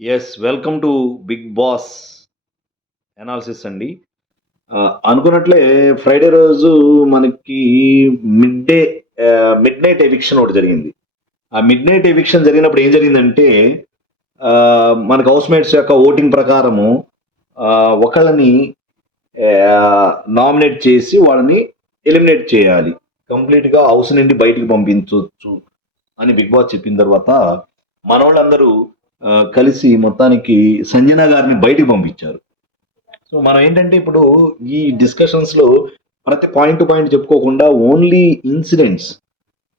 Yes welcome to Bigg Boss analysis అండి. అనుకున్నట్లే Friday రోజు మనకి mid day mid night eviction ఒకటి జరిగింది. ఆ మిడ్ నైట్ ఎవిక్షన్ జరిగినప్పుడు ఏం జరిగిందంటే మనకు హౌస్ మేట్స్ యొక్క ఓటింగ్ ప్రకారము ఒకళ్ళని నామినేట్ చేసి వాళ్ళని ఎలిమినేట్ చేయాలి. కంప్లీట్గా హౌస్ నుండి బయటికి పంపించవచ్చు అని బిగ్ బాస్ చెప్పిన తర్వాత మనోళ్ళందరూ వాళ్ళందరూ కలిసి మొత్తానికి సంజన గారిని బయటికి పంపించారు. సో మనం ఏంటంటే ఇప్పుడు ఈ డిస్కషన్స్లో ప్రతి పాయింట్ టు పాయింట్ చెప్పుకోకుండా ఓన్లీ ఇన్సిడెంట్స్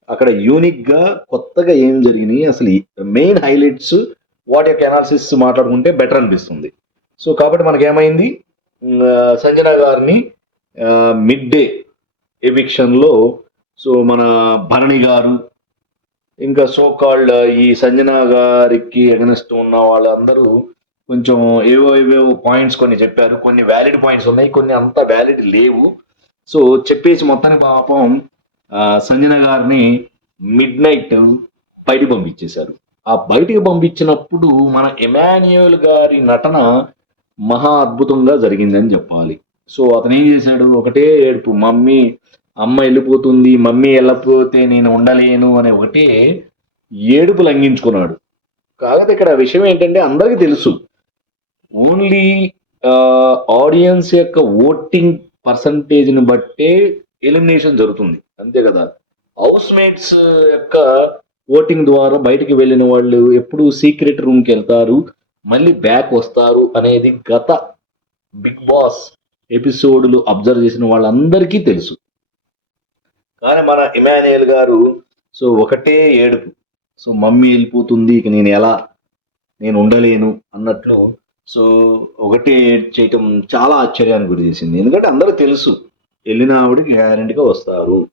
అక్కడ యూనిక్గా కొత్తగా ఏం జరిగినాయి అసలు మెయిన్ హైలైట్స్ వాటి యొక్క అనాలిసిస్ మాట్లాడుకుంటే బెటర్ అనిపిస్తుంది. సో కాబట్టి మనకేమైంది? ఉమ్, సంజన గారిని మిడ్ డే ఎవిక్షన్లో సో మన భరణి గారు ఇంకా సో కాల్డ్ ఈ సంజన గారికి ఎగనెస్ట్ ఉన్న వాళ్ళందరూ కొంచెం ఏవో ఏవేవో పాయింట్స్ కొన్ని చెప్పారు. కొన్ని వ్యాలిడ్ పాయింట్స్ ఉన్నాయి. కొన్ని అంత వ్యాలిడ్ లేవు. సో చెప్పేసి మొత్తానికి పాపం సంజన గారిని మిడ్ నైట్ బయటికి పంపించేశారు. ఆ బయటికి పంపించినప్పుడు మన ఎమాన్యుయల్ గారి నటన మహా అద్భుతంగా జరిగిందని చెప్పాలి. సో అతను ఏం చేశాడు? ఒకటే ఏడుపు మమ్మీ అమ్మ వెళ్ళిపోతుంది మమ్మీ వెళ్ళకపోతే నేను ఉండలేను అనే ఒకటి ఏడుపు లంఘించుకున్నాడు కాకపోతే ఇక్కడ విషయం ఏంటంటే అందరికీ తెలుసు. ఓన్లీ ఆడియన్స్ యొక్క ఓటింగ్ పర్సంటేజ్ని బట్టే ఎలిమినేషన్ జరుగుతుంది. అంతే కదా. హౌస్ మేట్స్ యొక్క ఓటింగ్ ద్వారా బయటికి వెళ్ళిన వాళ్ళు ఎప్పుడు సీక్రెట్ రూమ్కి వెళ్తారు మళ్ళీ బ్యాక్ వస్తారు అనేది గత బిగ్ బాస్ ఎపిసోడ్లు అబ్జర్వ్ చేసిన వాళ్ళందరికీ తెలుసు. కానీ మన ఇమాన్యుయల్ గారు సో ఒకటే ఏడుపు. సో మమ్మీ వెళ్ళిపోతుంది ఇక నేను ఎలా? నేను ఉండలేను అన్నట్లు సో ఒకటే చేయటం చాలా ఆశ్చర్యానికి గురి చేసింది. ఎందుకంటే అందరూ తెలుసు వెళ్ళిన ఆవిడకి గ్యారెంటీగా వస్తారు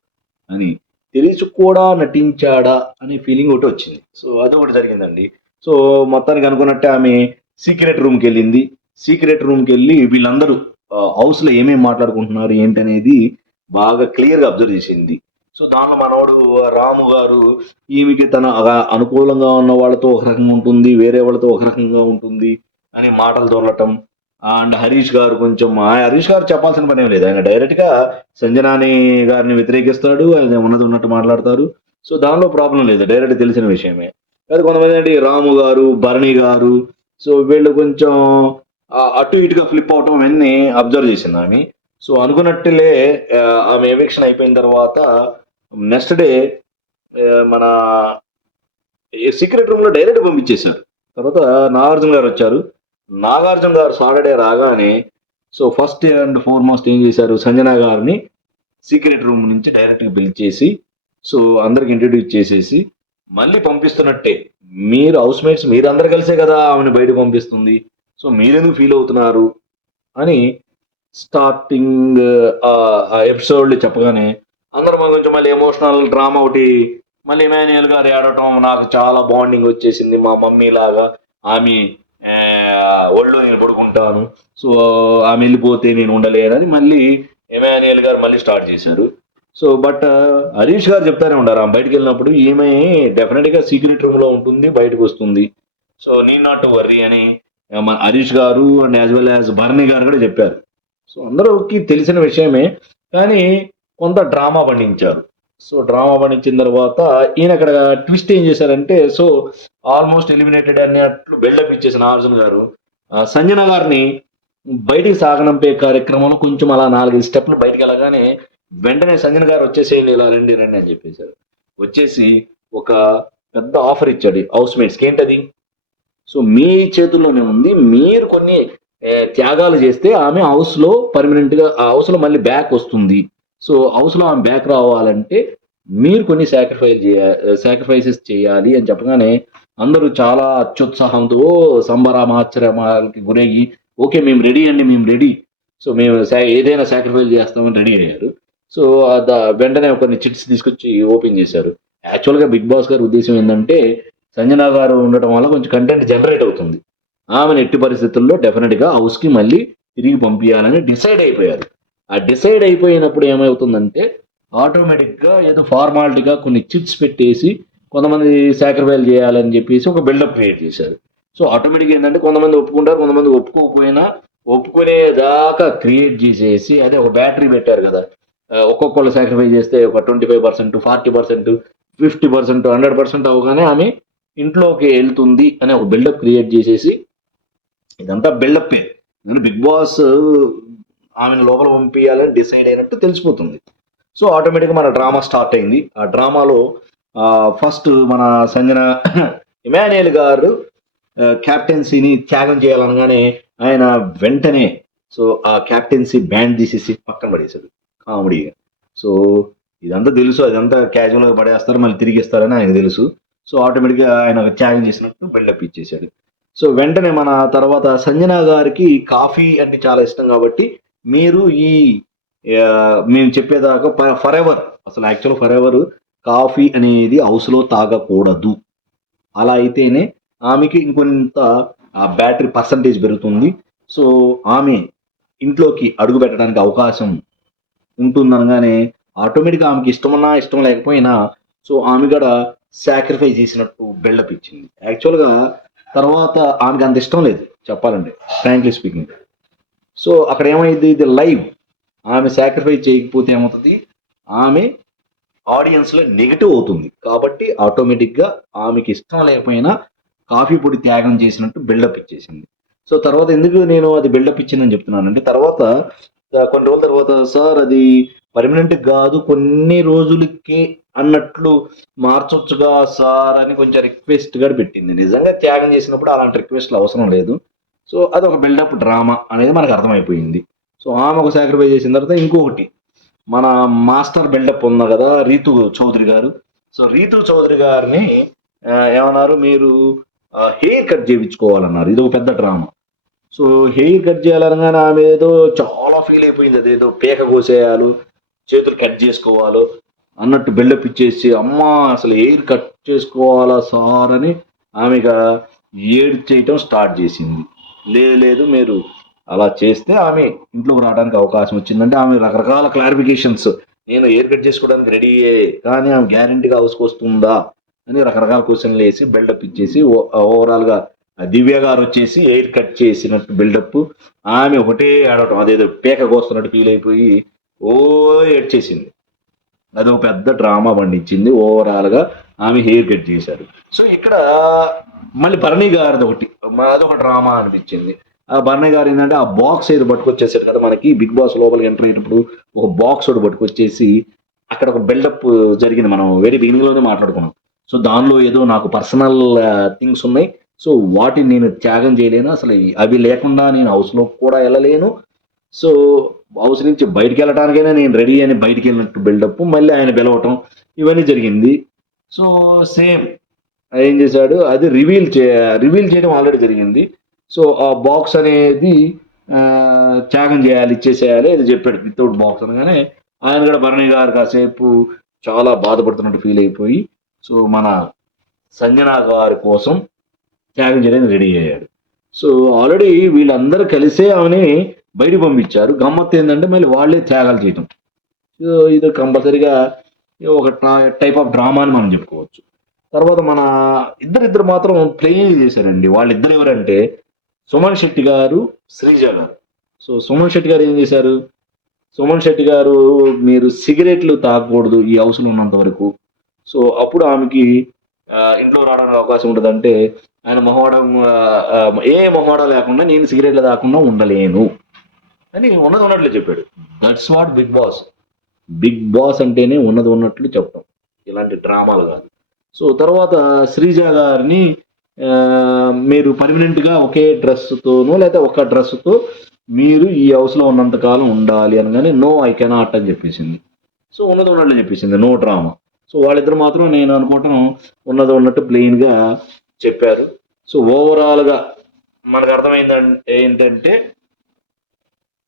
అని. తెలిసి కూడా నటించాడా అనే ఫీలింగ్ ఒకటి వచ్చింది. సో అది ఒకటి జరిగిందండి. సో మొత్తానికి అనుకున్నట్టే ఆమె సీక్రెట్ రూమ్కి వెళ్ళింది. సీక్రెట్ రూమ్కి వెళ్ళి వీళ్ళందరూ హౌస్లో ఏమేమి మాట్లాడుకుంటున్నారు ఏంటనేది బాగా క్లియర్గా అబ్జర్వ్ చేసింది. సో దానిలో మనవాడు రాము గారు ఈమెకి తన అనుకూలంగా ఉన్న వాళ్ళతో ఒక రకంగా ఉంటుంది వేరే వాళ్ళతో ఒక రకంగా ఉంటుంది అని మాటలు దొరలటం. అండ్ హరీష్ గారు కొంచెం హరీష్ గారు చెప్పాల్సిన పని లేదు. ఆయన డైరెక్ట్గా సంజనాని గారిని వ్యతిరేకిస్తాడు ఆయన ఉన్నది ఉన్నట్టు మాట్లాడతారు. సో దానిలో ప్రాబ్లం లేదు. డైరెక్ట్ తెలిసిన విషయమే. అది కొంతమంది ఏంటి? రాము గారు భరణి గారు. సో వీళ్ళు కొంచెం అటు ఇటుగా ఫ్లిప్ అవటం అవన్నీ అబ్జర్వ్ చేసింది ఆమె. సో అనుకున్నట్టులే ఆమె ఎవిక్షన్ అయిపోయిన తర్వాత నెక్స్ట్ డే మన సీక్రెట్ రూమ్లో డైరెక్ట్ పంపించేశారు. తర్వాత నాగార్జున గారు వచ్చారు. నాగార్జున గారు సాటర్డే రాగానే సో ఫస్ట్ అండ్ ఫార్మోస్ట్ ఏం చేశారు? సంజన గారిని సీక్రెట్ రూమ్ నుంచి డైరెక్ట్గా పిలిచేసి సో అందరికి ఇంట్రడ్యూస్ చేసేసి మళ్ళీ పంపిస్తున్నట్టే. మీరు హౌస్ మేట్స్ మీరందరు కలిసే కదా ఆమెను బయట పంపిస్తుంది. సో మీరెందుకు ఫీల్ అవుతున్నారు? అని స్టార్టింగ్ ఎపిసోడ్లు చెప్పగానే అందరూ మా కొంచెం మళ్ళీ ఎమోషనల్ డ్రామా ఒకటి మళ్ళీ ఇమాన్యుయల్ గారు ఆడటం నాకు చాలా బాండింగ్ వచ్చేసింది. మా మమ్మీ లాగా ఆమె ఆ, ఒళ్ళో నేను పడుకుంటాను. సో ఆమె వెళ్ళిపోతే నేను ఉండలేనని మళ్ళీ ఎమాన్యుయల్ గారు మళ్ళీ స్టార్ట్ చేశారు. సో బట్ హరీష్ గారు చెప్తానే ఉండారు ఆమె బయటకు వెళ్ళినప్పుడు ఈమె డెఫినెట్గా సీక్రెట్ రూమ్లో ఉంటుంది బయటకు వస్తుంది. సో నీ నాట్ వర్రీ అని మన Harish garu and as well as Bharani garu కూడా చెప్పారు. సో అందరికి తెలిసిన విషయమే కానీ కొంత డ్రామా పండించారు. సో డ్రామా పండించిన తర్వాత ఈయన అక్కడ ట్విస్ట్ ఏం చేశారంటే సో ఆల్మోస్ట్ ఎలిమినేటెడ్ అన్నట్లు బిల్డప్ ఇచ్చేసిన అర్జున్ గారు ఆ, సంజన గారిని బయటికి సాగనంపే కార్యక్రమంలో కొంచెం అలా నాలుగైదు స్టెప్లు బయటికి వెళ్ళగానే వెంటనే సంజన గారు వచ్చేసేయండి ఇలా రండి రండి అని చెప్పేశారు. వచ్చేసి ఒక పెద్ద ఆఫర్ ఇచ్చాడు హౌస్ మేట్స్కి ఏంటది? సో మీ చేతుల్లోనే ఉంది మీరు కొన్ని త్యాగాలు చేస్తే ఆమె హౌస్లో పర్మనెంట్గా ఆ హౌస్లో మళ్ళీ బ్యాక్ వస్తుంది. సో హౌస్లో ఆమె బ్యాక్ రావాలంటే మీరు కొన్ని సాక్రిఫైస్ చేయాలి సాక్రిఫైసెస్ చేయాలి అని చెప్పగానే అందరూ చాలా అత్యుత్సాహంతో సంబరామాచరమాలకి గురయ్యి ఓకే మేము రెడీ అండి మేము రెడీ సో మేము ఏదైనా సాక్రిఫైస్ చేస్తామని రెడీ అయ్యారు. సో ద- వెంటనే కొన్ని చిట్స్ తీసుకొచ్చి ఓపెన్ చేశారు. యాక్చువల్గా బిగ్ బాస్ గారి ఉద్దేశం ఏంటంటే సంజన గారు ఉండటం వల్ల కొంచెం కంటెంట్ జనరేట్ అవుతుంది. ఆమెను ఎట్టి పరిస్థితుల్లో డెఫినెట్గా హౌస్కి మళ్ళీ తిరిగి పంపించాలని డిసైడ్ అయిపోయారు. ఆ డిసైడ్ అయిపోయినప్పుడు ఏమవుతుందంటే ఆటోమేటిక్గా ఏదో ఫార్మాలిటీగా కొన్ని చిట్స్ పెట్టేసి కొంతమంది సాక్రిఫైల్ చేయాలని చెప్పేసి ఒక బిల్డప్ క్రియేట్ చేశారు. సో ఆటోమేటిక్ ఏంటంటే కొంతమంది ఒప్పుకుంటారు కొంతమంది ఒప్పుకోకపోయినా ఒప్పుకునేదాకా క్రియేట్ చేసేసి అదే ఒక బ్యాటరీ పెట్టారు కదా. ఒక్కొక్కళ్ళు సాక్రిఫైస్ చేస్తే ఒక twenty five percent forty percent fifty percent hundred percent అవగానే ఆమె ఇంట్లోకి వెళ్తుంది అనే ఒక బిల్డప్ క్రియేట్ చేసేసి ఇదంతా బిల్డప్ బిగ్ బాస్ ఆమెను లోపల పంపించాలని డిసైడ్ అయినట్టు తెలిసిపోతుంది. సో ఆటోమేటిక్గా మన డ్రామా స్టార్ట్ అయింది. ఆ డ్రామాలో ఫస్ట్ మన సంజన ఇమాన్యుయల్ గారు క్యాప్టెన్సీని త్యాగం చేయాలనగానే ఆయన వెంటనే సో ఆ క్యాప్టెన్సీ బ్యాండ్ తీసేసి పక్కన పడేశాడు. కామెడీగా. సో ఇదంతా తెలుసు. అదంతా క్యాజువల్గా పడేస్తారు. మళ్ళీ తిరిగిస్తారని ఆయనకు ఆయన తెలుసు. సో ఆటోమేటిక్గా ఆయన త్యాగం చేసినట్టు బిల్డప్ ఇచ్చేసాడు సో వెంటనే మన తర్వాత సంజన గారికి కాఫీ అంటే చాలా ఇష్టం కాబట్టి మీరు ఈ మేము చెప్పేదాకా ఫర్ ఎవర్ అసలు యాక్చువల్ ఫర్ ఎవర్ కాఫీ అనేది హౌస్లో తాగకూడదు. అలా అయితేనే ఆమెకి ఇంకొంత ఆ బ్యాటరీ పర్సంటేజ్ పెరుగుతుంది. సో ఆమె ఇంట్లోకి అడుగు పెట్టడానికి అవకాశం ఉంటుందనగానే ఆటోమేటిక్గా ఆమెకి ఇష్టమన్నా ఇష్టం లేకపోయినా సో ఆమె కూడా సాక్రిఫైస్ చేసినట్టు బిల్డప్ ఇచ్చింది. యాక్చువల్గా తర్వాత ఆమెకి అంత ఇష్టం లేదు చెప్పాలంటే ఫ్రాంక్లీ స్పీకింగ్ సో అక్కడ ఏమైంది? ఇది లైవ్ ఆమె సాక్రిఫై చేయకపోతే ఏమవుతుంది? ఆమె ఆడియన్స్లో నెగిటివ్ అవుతుంది. కాబట్టి ఆటోమేటిక్గా ఆమెకి ఇష్టం లేకపోయినా కాఫీ పొడి త్యాగం చేసినట్టు బిల్డప్ ఇచ్చేసింది. సో తర్వాత ఎందుకు నేను అది బిల్డప్ ఇచ్చిందని చెప్తున్నానంటే తర్వాత కొన్ని రోజుల తర్వాత సార్ అది పర్మనెంట్ కాదు. కొన్ని రోజులకే అన్నట్లు మార్చొచ్చుగా సార్ అని కొంచెం రిక్వెస్ట్ కూడా పెట్టింది. నిజంగా త్యాగం చేసినప్పుడు అలాంటి రిక్వెస్ట్లు అవసరం లేదు. సో అది ఒక బిల్డప్ డ్రామా అనేది మనకు అర్థమైపోయింది. సో ఆమె ఒక సాక్రిఫైస్ చేసిన తర్వాత ఇంకొకటి. మన మాస్టర్ బిల్డప్ ఉంది కదా రీతు చౌదరి గారు. సో రీతు చౌదరి గారిని ఏమన్నారు? మీరు హెయిర్ కట్ చేయించుకోవాలన్నారు. ఇది ఒక పెద్ద డ్రామా సో హెయిర్ కట్ చేయాలనగానే ఆమె ఏదో చాలా ఫీల్ అయిపోయింది. అదేదో పేక కోసేయాలు చేతులు కట్ చేసుకోవాలో. అన్నట్టు బిల్డప్ ఇచ్చేసి అమ్మా అసలు ఎయిర్ కట్ చేసుకోవాలా సార్ అని ఆమెగా ఏడ్ చేయటం స్టార్ట్ చేసింది. లేదు లేదు మీరు అలా చేస్తే ఆమె ఇంట్లోకి రావడానికి అవకాశం వచ్చిందంటే ఆమె రకరకాల క్లారిఫికేషన్స్ నేను హెయిర్ కట్ చేసుకోవడానికి రెడీ కానీ ఆమె గ్యారంటీగా హౌస్కి వస్తుందా అని రకరకాల క్వశ్చన్లు వేసి బిల్డప్ ఇచ్చేసి ఓ- ఓవరాల్గా ఆ దివ్య గారు వచ్చేసి ఎయిర్ కట్ చేసినట్టు బిల్డప్ ఆమె ఒకటే ఆడటం అదేదో పేక కోస్తున్నట్టు ఫీల్ అయిపోయి ఓ అది ఒక పెద్ద డ్రామా పండించింది. ఓవరాల్గా ఆమె హెయిర్ కట్ చేశారు. సో ఇక్కడ మళ్ళీ భరణి గారిది ఒకటి. అదొక డ్రామా అనిపించింది. ఆ భరణి గారు ఏంటంటే ఆ బాక్స్ ఏదో పట్టుకొచ్చేసాడు కదా మనకి బిగ్ బాస్ లోపలికి ఎంటర్ అయ్యేటప్పుడు ఒక బాక్స్ ఒకటి పట్టుకొచ్చేసి అక్కడ ఒక బిల్డప్ జరిగింది. మనం వెరీ బిగినింగ్లోనే మాట్లాడుకున్నాం. సో దానిలో ఏదో నాకు పర్సనల్ థింగ్స్ ఉన్నాయి. సో వాటిని నేను త్యాగం చేయలేను. అసలు అవి లేకుండా నేను హౌస్లో కూడా వెళ్ళలేను. సో హౌస్ నుంచి బయటికి వెళ్ళడానికైనా నేను రెడీ అని బయటికి వెళ్ళినట్టు బిల్డప్ మళ్ళీ ఆయన పిలవటం ఇవన్నీ జరిగింది. సో సేమ్ ఏం చేశాడు అది రివీల్ చే రివీల్ చేయడం ఆల్రెడీ జరిగింది. సో ఆ బాక్స్ అనేది త్యాగం చేయాలి ఇచ్చేసేయాలి అది చెప్పాడు. వితౌట్ బాక్స్ అనగానే ఆయన కూడా భరణి గారు కాసేపు చాలా బాధపడుతున్నట్టు ఫీల్ అయిపోయి సో మన సంజన గారి కోసం త్యాగం చేయడానికి రెడీ అయ్యాడు. సో ఆల్రెడీ వీళ్ళందరూ కలిసే ఆమెని బయట పంపించారు. గమ్మత్ ఏంటంటే మళ్ళీ వాళ్ళే త్యాగాలు చేయటం. సో ఇది కంపల్సరీగా ఒక టైప్ ఆఫ్ డ్రామా అని మనం చెప్పుకోవచ్చు. తర్వాత మన ఇద్దరిద్దరు మాత్రం ప్లేయింగ్ చేశారండి. వాళ్ళిద్దరు ఎవరంటే సుమన్ శెట్టి గారు శ్రీజ గారు. సో సుమన్ శెట్టి గారు ఏం చేశారు? సుమన్ శెట్టి గారు మీరు సిగరెట్లు తాగకూడదు ఈ హౌస్లో ఉన్నంత వరకు. సో అప్పుడు ఆమెకి ఇంట్లో రావడానికి అవకాశం ఉంటుందంటే ఆయన మొహోడం ఏ మొహోడం లేకుండా నేను సిగరెట్లు తాకుండా ఉండలేను. అని ఉన్నది ఉన్నట్లు చెప్పాడు. That's what Bigg Boss Bigg Boss అంటేనే ఉన్నది ఉన్నట్లు చెప్పడం ఇలాంటి డ్రామాలు కాదు. సో తర్వాత శ్రీజ గారిని మీరు పర్మనెంట్గా ఒకే డ్రెస్తోనో లేదా ఒక డ్రెస్తో మీరు ఈ హౌస్లో ఉన్నంత కాలం ఉండాలి అనగానే నో ఐ కెనాట్ అని చెప్పేసింది. సో ఉన్నది ఉన్నట్లు చెప్పేసింది. No drama. సో వాళ్ళిద్దరు మాత్రం నేను అనుకోవటం ఉన్నది ఉన్నట్టు ప్లెయిన్గా చెప్పారు. సో ఓవరాల్గా మనకు అర్థమైందంటే ఏంటంటే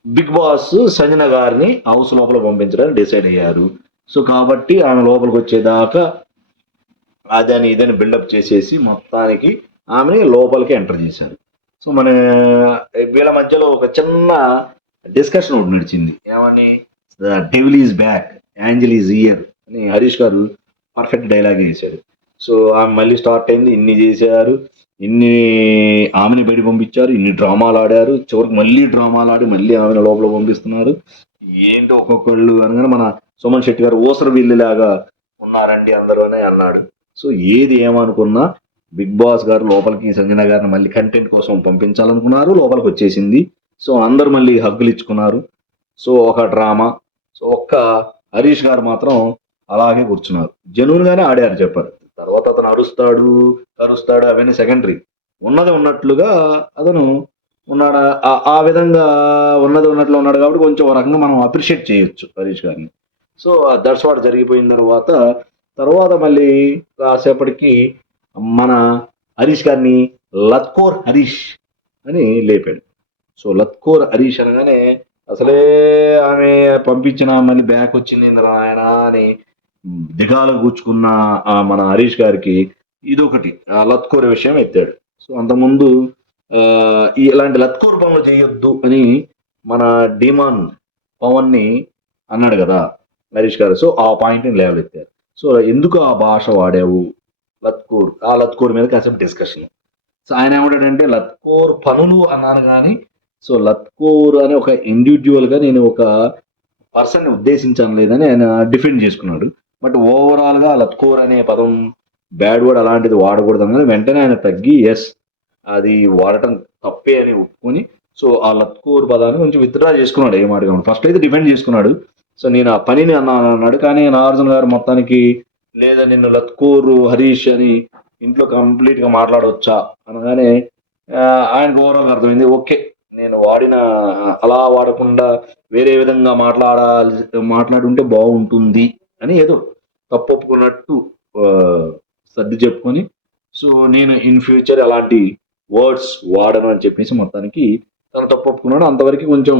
బిగ్ బాస్ సంజన గారిని హౌస్ లోపల పంపించడానికి డిసైడ్ అయ్యారు. సో కాబట్టి ఆమె లోపలికి వచ్చేదాకా అదని ఇదని బిల్డప్ చేసేసి మొత్తానికి ఆమెని లోపలికి ఎంటర్ చేశారు. సో మన వీళ్ళ మధ్యలో ఒక చిన్న డిస్కషన్ ఒకటి నడిచింది. ఏమని? Devil is back angel is here అని హరీష్ గారు పర్ఫెక్ట్ డైలాగ్ చేశాడు సో ఆమె మళ్ళీ స్టార్ట్ అయింది ఇన్ని చేశారు. ఇన్ని ఆమెని బయట పంపించారు ఇన్ని డ్రామాలు ఆడారు చివరికి మళ్ళీ డ్రామాలు ఆడి మళ్ళీ ఆమెను లోపల పంపిస్తున్నారు. ఏంటో ఒక్కొక్కళ్ళు అనగానే మన సుమన్ శెట్టి గారు ఓసర వీళ్ళలాగా ఉన్నారండి అందరూ అని అన్నాడు. సో ఏది ఏమనుకున్నా బిగ్ బాస్ గారు లోపలికి సంజన గారిని మళ్ళీ కంటెంట్ కోసం పంపించాలనుకున్నారు లోపలికి వచ్చేసింది. సో అందరు మళ్ళీ హగ్గులు ఇచ్చుకున్నారు. సో ఒక డ్రామా సో ఒక్క హరీష్ గారు మాత్రం అలాగే కూర్చున్నారు. జెన్యున్ ఆడారు చెప్పారు. తర్వాత అతను అరుస్తాడు కరుస్తాడు అవన్నీ సెకండరీ ఉన్నది ఉన్నట్లుగా అతను ఉన్నాడు ఆ- విధంగా ఉన్నది ఉన్నట్లు ఉన్నాడు కాబట్టి కొంచెం రకంగా మనం అప్రిషియేట్ చేయొచ్చు హరీష్ గారిని. సో దట్స్ వాట్ జరిగిపోయిన తర్వాత తర్వాత మళ్ళీ కాసేపటికి మన హరీష్ గారిని లత్కోర్ హరీష్ అని లేపాడు. సో లత్కోర్ హరీష్ అనగానే అసలే ఆమె పంపించిన మళ్ళీ బ్యాక్ వచ్చింది ఆయన అని దిగాలు కూర్చుకున్న మన హరీష్ గారికి ఇదొకటి ఆ లత్కోర్ విషయం ఎత్తాడు. సో అంతకుముందు ఇలాంటి లత్కోర్ పనులు చేయొద్దు అని మన డిమాన్ పవన్ని అన్నాడు కదా హరీష్ గారు. సో ఆ పాయింట్ లేవల్ లేవలెత్తారు సో ఎందుకు ఆ భాష వాడావు లత్కూర్? ఆ లత్కూర్ మీద కాసేపు డిస్కషన్. సో ఆయన ఏమంటాడంటే లత్కూర్ పనులు అన్నాను కానీ సో లత్కూర్ అనే ఒక ఇండివిజువల్గా నేను ఒక పర్సన్ని ఉద్దేశించాను లేదని ఆయన డిఫెండ్ చేసుకున్నాడు. బట్ ఓవరాల్గా లత్కోర్ లత్కూర్ అనే పదం బ్యాడ్ వర్డ్ అలాంటిది వాడకూడదు అన్నది వెంటనే ఆయన తగ్గి ఎస్ అది వాడటం తప్పే అని ఒప్పుకొని సో ఆ లత్కోర్ పదాన్ని కొంచెం విత్డ్రా చేసుకున్నాడు ఏ మాట ఫస్ట్ అయితే డిఫెండ్ చేసుకున్నాడు. సో నేను ఆ పనిని అన్నాను అన్నాడు. కానీ నాగార్జున గారు మొత్తానికి లేదా నిన్ను లత్కూరు హరీష్ అని ఇంట్లో కంప్లీట్గా మాట్లాడవచ్చా అనగానే ఆయనకు ఓవరాల్ అర్థమైంది. ఓకే నేను వాడిన అలా వాడకుండా వేరే విధంగా మాట్లాడాలి మాట్లాడుంటే బాగుంటుంది. అని ఏదో తప్పు ఒప్పుకున్నట్టు సర్ది చెప్పుకొని సో నేను ఇన్ ఫ్యూచర్ అలాంటి వర్డ్స్ వాడను అని చెప్పేసి మొత్తానికి తను తప్పు ఒప్పుకున్నాడు. అంతవరకు కొంచెం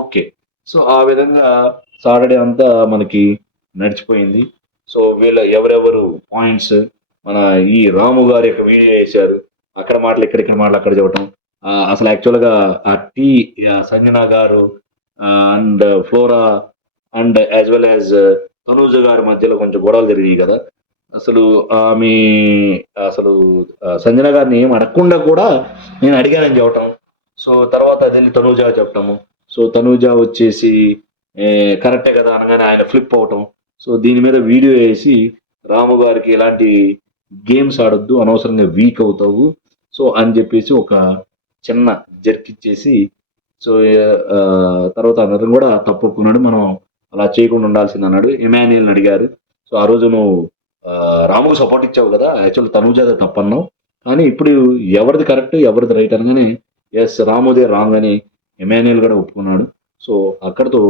ఓకే. సో ఆ విధంగా సాటర్డే అంతా మనకి నడిచిపోయింది. సో వీళ్ళ ఎవరెవరు పాయింట్స్ మన ఈ రాము గారి యొక్క వీడియో వేశారు. అక్కడ మాటలు ఇక్కడ ఇక్కడ మాటలు అక్కడ చెప్పటం. అసలు యాక్చువల్గా ఆ tea Sanjana Sanjana garu and Flora and as well as Tanuja గారి మధ్యలో కొంచెం గొడవలు జరిగాయి కదా. అసలు ఆమె అసలు సంజన గారిని ఏం అడగకుండా కూడా నేను అడిగానని చెప్పటం. సో తర్వాత అది తనూజ చెప్పటము. సో తనూజ వచ్చేసి కరెక్టే కదా అనగానే ఆయన ఫ్లిప్ అవటం. సో దీని మీద వీడియో వేసి రాము గారికి ఇలాంటి గేమ్స్ ఆడొద్దు అనవసరంగా వీక్ అవుతావు. సో అని చెప్పేసి ఒక చిన్న జర్క్ ఇచ్చేసి సో తర్వాత అందరం కూడా తప్పుకున్నాడు మనం అలా చేయకుండా ఉండాల్సింది అన్నాడు. ఎమాన్యుయల్ అడిగారు. సో ఆ రోజు నువ్వు రాముకు సపోర్ట్ ఇచ్చావు కదా యాక్చువల్ తనుజాదే తప్పన్నావు. కానీ ఇప్పుడు ఎవరిది కరెక్ట్ ఎవరిది రైట్ అనగానే ఎస్ రాముదే రాంగ్ అని ఎమాన్యుయల్ కూడా ఒప్పుకున్నాడు. సో అక్కడితో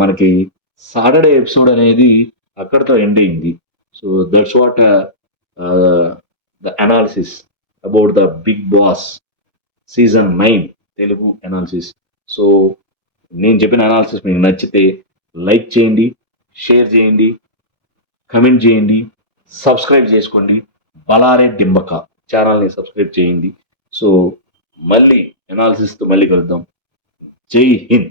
మనకి సాటర్డే ఎపిసోడ్ అనేది అక్కడితో ఎండ్ అయింది so that's what the analysis about the Bigg Boss season nine Telugu analysis so నేను చెప్పిన అనాలిసిస్ మీకు నచ్చితే లైక్ చేయండి షేర్ చేయండి కమెంట్ చేయండి సబ్స్క్రైబ్ చేసుకోండి. బలారే డింబక ఛానల్ని సబ్స్క్రైబ్ చేయండి. సో మళ్ళీ అనాలిసిస్తో మళ్ళీ కలుద్దాం. జై హింద్.